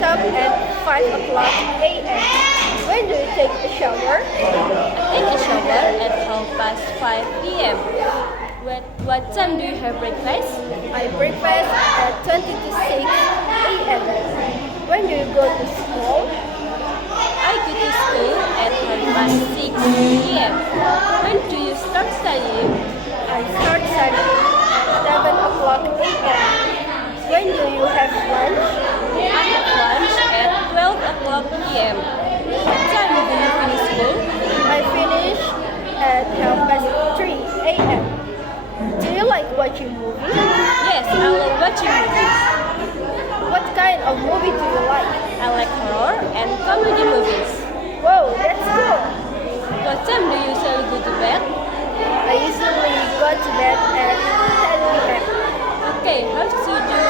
wake up at 5 o'clock a.m. When do you take a shower? Take a shower at 5:30 p.m. What time do you have breakfast? I breakfast at 20 to 6 a.m. When do you go to school? I go to school at 6 p.m. When do you start studying? I start studying at 7 o'clock a.m. When do you have lunch? I have lunch at 12 o'clock p.m. What time do you finish school? I finish at 3 a.m. Do you like watching movies? Yes, I love watching movies. What kind of movie do you like? I like horror and comedy movies. Whoa, that's cool. What time do you usually go to bed? I usually go to bed at 10 p.m. Okay, how should you